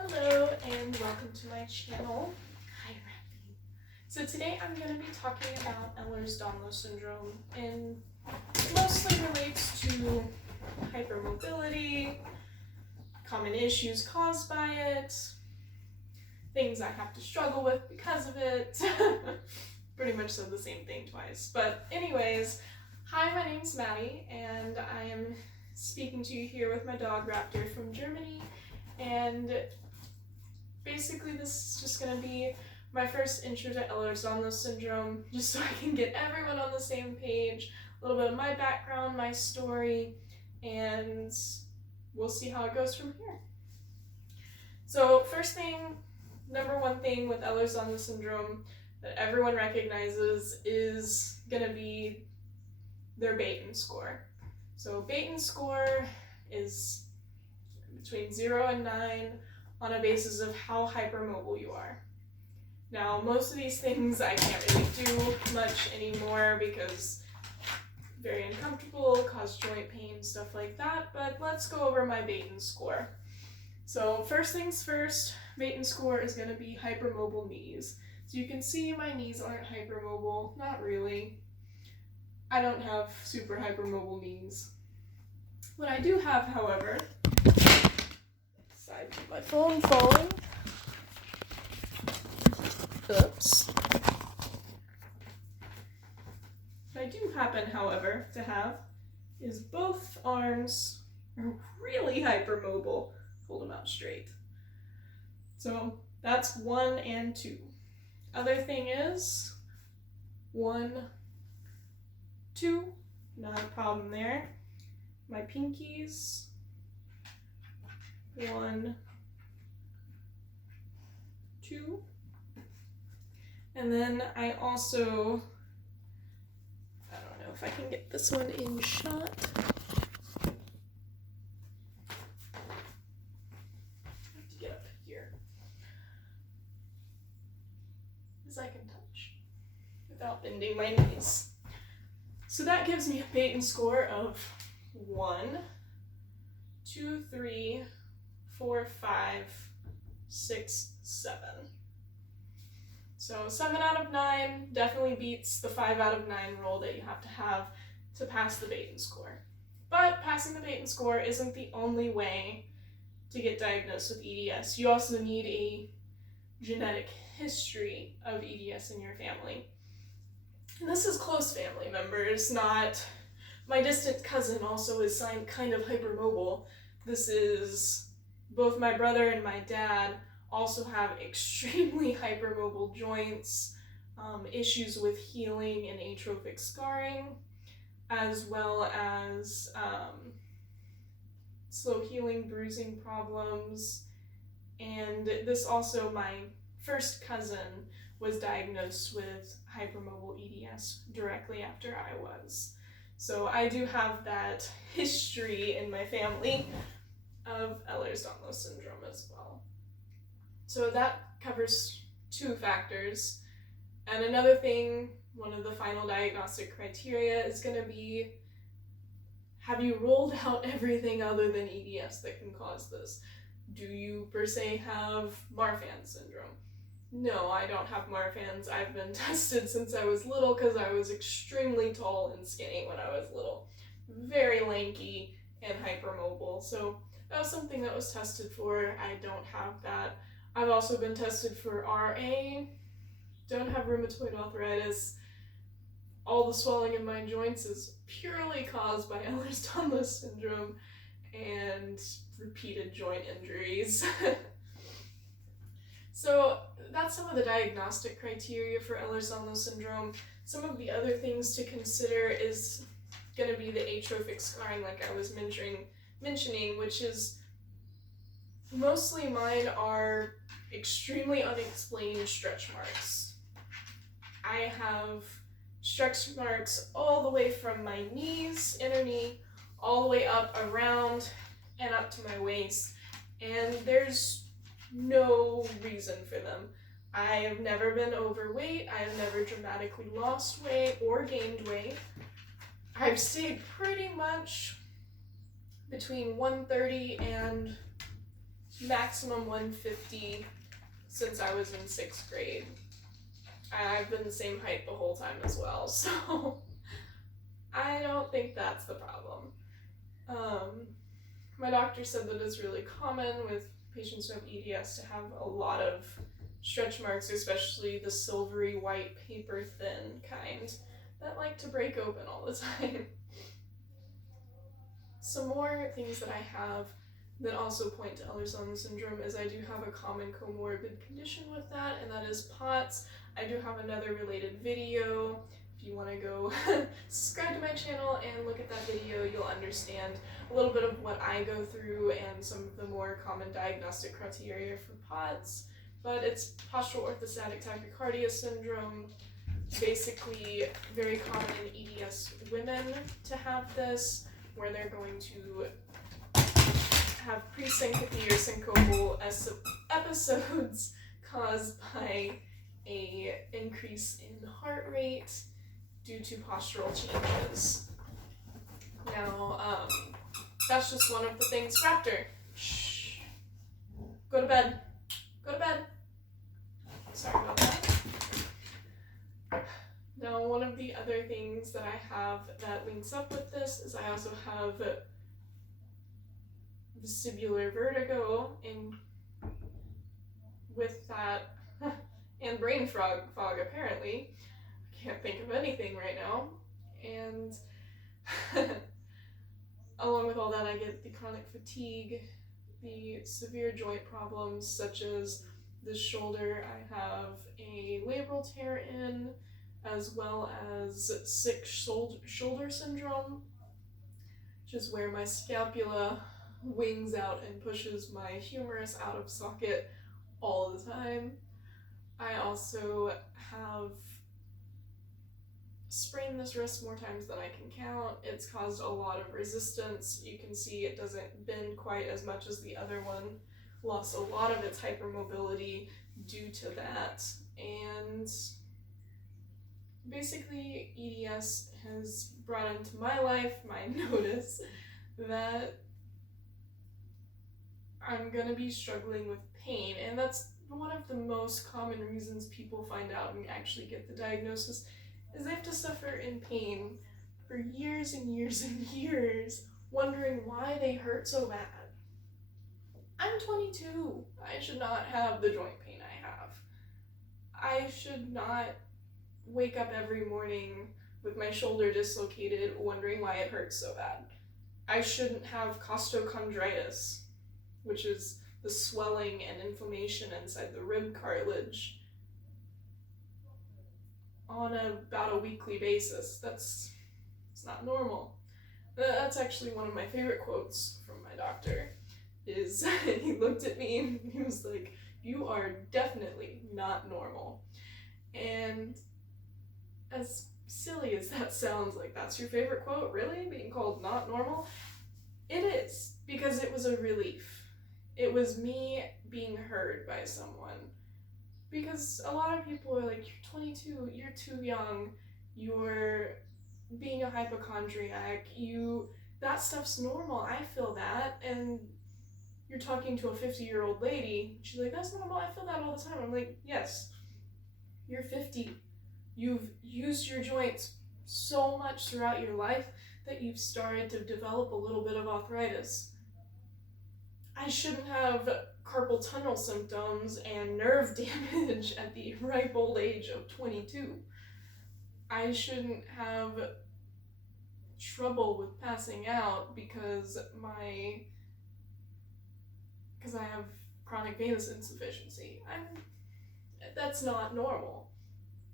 Hello and welcome to my channel. Hi, Rafi. So today I'm going to be talking about Ehlers-danlos Syndrome, and it mostly relates to hypermobility, common issues caused by it, things I have to struggle with because of it. Pretty much said the same thing twice. But anyways, hi, my name's Maddie, and I am speaking to you here with my dog Raptor from Germany. And basically this is just going to be my first intro to Ehlers-danlos Syndrome, just so I can get everyone on the same page, a little bit of my background, my story, and we'll see how it goes from here. So first thing, number one thing with Ehlers-danlos Syndrome that everyone recognizes is going to be their Batten score. So Batten score is between 0 and 9 on a basis of how hypermobile you are. Now, most of these things I can't really do much anymore because very uncomfortable, cause joint pain, stuff like that, but let's go over my Batten score. So first things first, Batten score is going to be hypermobile knees. So you can see my knees aren't hypermobile, not really. I don't have super hypermobile knees. What I do have, however, aside from my phone falling, oops. What I do happen, however, to have is both arms are really hypermobile. Hold them out straight. So that's 1 and 2. Other thing is 1, 2, not a problem there. My pinkies, 1, 2, and then I also, I don't know if I can get this one in shot. I have to get up here as I can touch without bending my knees. So that gives me a Batten score of 1, 2, 3, 4, 5, 6, 7. So 7 out of 9 definitely beats the 5 out of 9 rule that you have to pass the Batten score. But passing the Batten score isn't the only way to get diagnosed with EDS. You also need a genetic history of EDS in your family. And this is close family members, not my distant cousin also is kind of hypermobile. This is both my brother and my dad also have extremely hypermobile joints, issues with healing and atrophic scarring, as well as slow healing bruising problems. And this also, my first cousin was diagnosed with hypermobile EDS directly after I was. So I do have that history in my family of Ehlers-danlos Syndrome as well. So that covers 2 factors. And another thing, one of the final diagnostic criteria is going to be, have you ruled out everything other than EDS that can cause this? Do you per se have Marfan syndrome? No, I don't have Marfan's. I've been tested since I was little because I was extremely tall and skinny when I was little. Very lanky and hypermobile. So that was something that was tested for. I don't have that. I've also been tested for RA. Don't have rheumatoid arthritis. All the swelling in my joints is purely caused by Ehlers-danlos Syndrome and repeated joint injuries. So that's some of the diagnostic criteria for Ehlers-danlos Syndrome. Some of the other things to consider is going to be the atrophic scarring, like I was mentioning, which is mostly mine are extremely unexplained stretch marks. I have stretch marks all the way from my knees, inner knee, all the way up around and up to my waist, and there's no reason for them. I have never been overweight. I have never dramatically lost weight or gained weight. I've stayed pretty much between 130 and maximum 150 since I was in 6th grade. I've been the same height the whole time as well, so I don't think that's the problem. My doctor said that it's really common with patients who have EDS to have a lot of stretch marks, especially the silvery white paper thin kind that like to break open all the time. Some more things that I have that also point to Ehlers-danlos Syndrome is I do have a common comorbid condition with that, and that is POTS. I do have another related video. If you want to go subscribe to my channel and look at that video, you'll understand a little bit of what I go through and some of the more common diagnostic criteria for POTS. But it's postural orthostatic tachycardia syndrome. Basically, very common in EDS women to have this, where they're going to have pre-syncope or syncopal episodes caused by an increase in heart rate due to postural changes. Now, that's just one of the things. Raptor, shh, go to bed, go to bed. Sorry about that. Now, one of the other things that I have that links up with this is I also have vestibular vertigo, and with that, and brain fog apparently. I can't think of anything right now. And along with all that, I get the chronic fatigue, the severe joint problems such as this shoulder. I have a labral tear in, as well as sick shoulder syndrome, which is where my scapula wings out and pushes my humerus out of socket all the time. I also have sprained this wrist more times than I can count. It's caused a lot of resistance. You can see it doesn't bend quite as much as the other one. Lost a lot of its hypermobility due to that. And basically, EDS has brought into my life my notice that I'm gonna be struggling with pain, and that's one of the most common reasons people find out and actually get the diagnosis, is they have to suffer in pain for years and years and years, wondering why they hurt so bad. I'm 22. I should not have the joint pain I have. I should not wake up every morning with my shoulder dislocated, wondering why it hurts so bad. I shouldn't have costochondritis, which is the swelling and inflammation inside the rib cartilage, on about a weekly basis. It's not normal. That's actually one of my favorite quotes from my doctor, is he looked at me and he was like, "You are definitely not normal." And as silly as that sounds, like that's your favorite quote, really? Being called not normal? It is, because it was a relief. It was me being heard by someone. Because a lot of people are like, "You're 22, you're too young, you're being a hypochondriac, that stuff's normal, I feel that." And you're talking to a 50-year-old lady, she's like, "That's normal, I feel that all the time." I'm like, yes, you're 50. You've used your joints so much throughout your life that you've started to develop a little bit of arthritis. I shouldn't have carpal tunnel symptoms and nerve damage at the ripe old age of 22. I shouldn't have trouble with passing out because I have chronic venous insufficiency. That's not normal.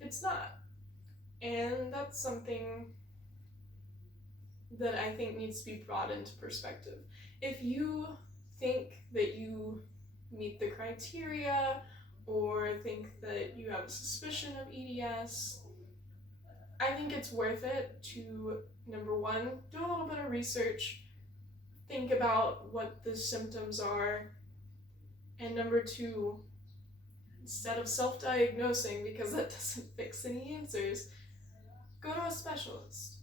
It's not. And that's something that I think needs to be brought into perspective. If you think that you meet the criteria or think that you have a suspicion of EDS, I think it's worth it to, number one, do a little bit of research, think about what the symptoms are, and number two, instead of self-diagnosing, because that doesn't fix any answers, go to a specialist.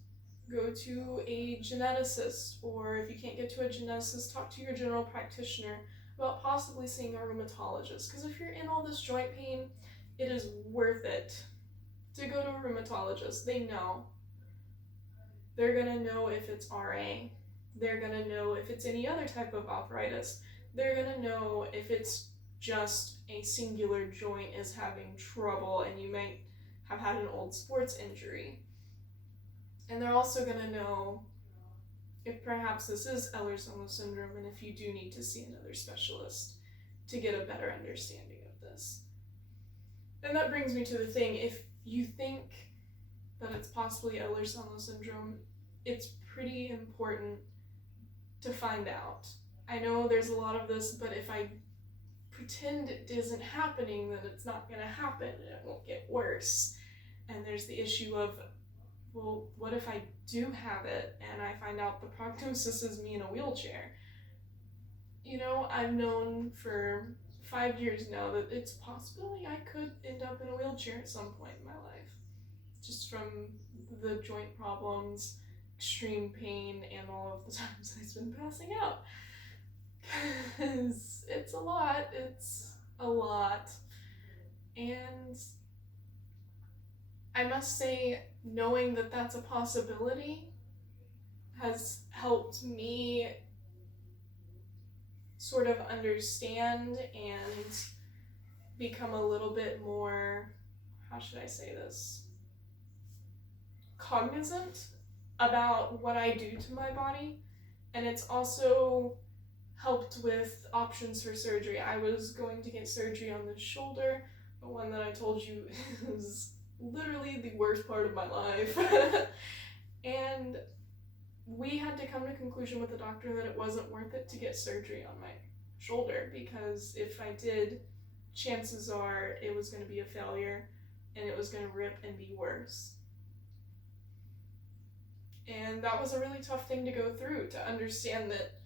Go to a geneticist, or if you can't get to a geneticist, talk to your general practitioner about possibly seeing a rheumatologist, because if you're in all this joint pain, it is worth it to go to a rheumatologist. They know. They're gonna know if it's RA. They're gonna know if it's any other type of arthritis. They're gonna know if it's just a singular joint is having trouble and you might have had an old sports injury. And they're also gonna know if perhaps this is Ehlers-danlos Syndrome and if you do need to see another specialist to get a better understanding of this. And that brings me to the thing, if you think that it's possibly Ehlers-danlos Syndrome, it's pretty important to find out. I know there's a lot of this, but if I pretend it isn't happening, then it's not going to happen and it won't get worse. And there's the issue of, well, what if I do have it and I find out the prognosis is me in a wheelchair? You know, I've known for 5 years now that it's a possibility I could end up in a wheelchair at some point in my life, just from the joint problems, extreme pain, and all of the times I've been passing out. Because it's a lot. And I must say, knowing that that's a possibility has helped me sort of understand and become a little bit more, how should I say this, cognizant about what I do to my body. And it's also helped with options for surgery. I was going to get surgery on the shoulder, the one that I told you is literally the worst part of my life. And we had to come to a conclusion with the doctor that it wasn't worth it to get surgery on my shoulder, because if I did, chances are it was going to be a failure and it was going to rip and be worse. And that was a really tough thing to go through, to understand that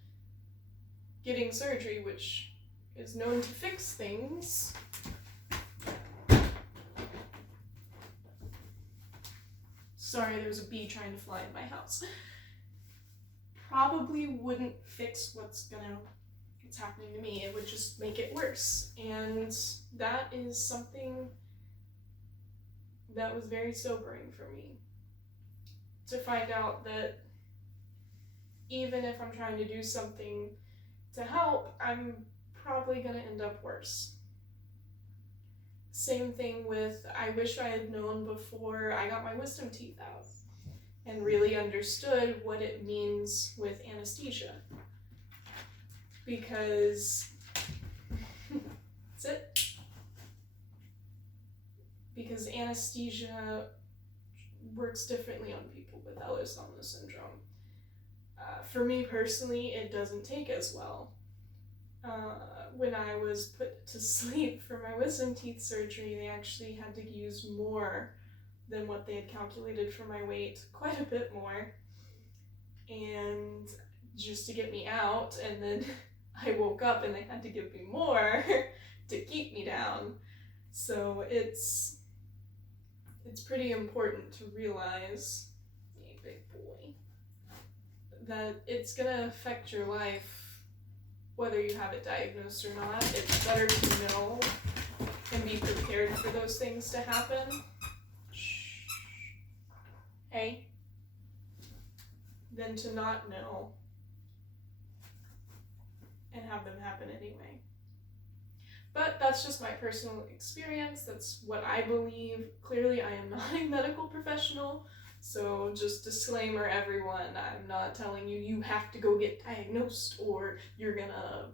getting surgery, which is known to fix things, sorry, there was a bee trying to fly in my house, probably wouldn't fix what's happening to me. It would just make it worse. And that is something that was very sobering for me, to find out that even if I'm trying to do something to help, I'm probably going to end up worse. Same thing with, I wish I had known before I got my wisdom teeth out and really understood what it means with anesthesia. Because, that's it. Because anesthesia works differently on people with Ehlers-danlos Syndrome. For me personally, it doesn't take as well. When I was put to sleep for my wisdom teeth surgery, they actually had to use more than what they had calculated for my weight, quite a bit more, and just to get me out, and then I woke up and they had to give me more to keep me down. So it's pretty important to realize, hey, big boy, that it's gonna affect your life whether you have it diagnosed or not. It's better to know and be prepared for those things to happen. Shh. Hey. Than to not know and have them happen anyway. But that's just my personal experience. That's what I believe. Clearly, I am not a medical professional. So just disclaimer, everyone, I'm not telling you you have to go get diagnosed or you're gonna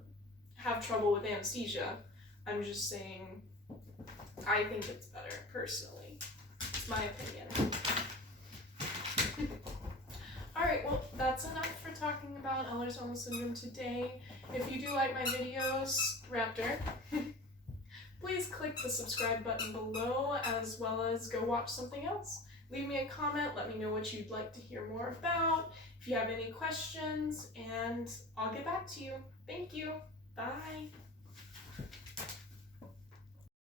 have trouble with anesthesia. I'm just saying I think it's better, personally. It's my opinion. Alright, well, that's enough for talking about Ehlers-danlos Syndrome today. If you do like my videos, Raptor, please click the subscribe button below, as well as go watch something else. Leave me a comment, let me know what you'd like to hear more about, if you have any questions, and I'll get back to you. Thank you. Bye.